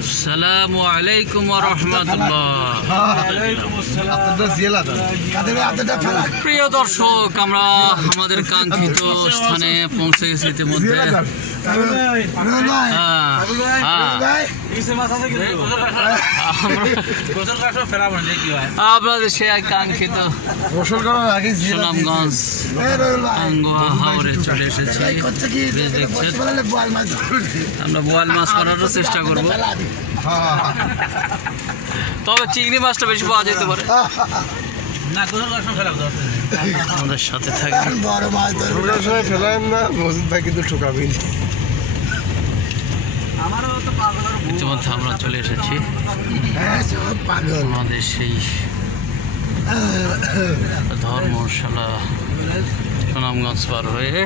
আসসালামু আলাইকুম ওয়া রাহমাতুল্লাহ। প্রিয় দর্শক, আমরা আমাদের কাঙ্ক্ষিত স্থানে পৌঁছে গেছি ইতিমধ্যে। আপনাদের সে কাঙ্ক্ষিত সুনামগঞ্জ আঙ্গুয়া হাওরে চলে এসেছি। আমরা বোয়াল মাছ মারারও চেষ্টা করব, তবে চিংড়ি মাছটা বেশি পাওয়া যেতে পারে। আমাদের সাথে থাকবেন। ইতিমধ্যে আমরা চলে এসেছি আমাদের সেই ধর্মশালা সুনামগঞ্জ পার হয়ে।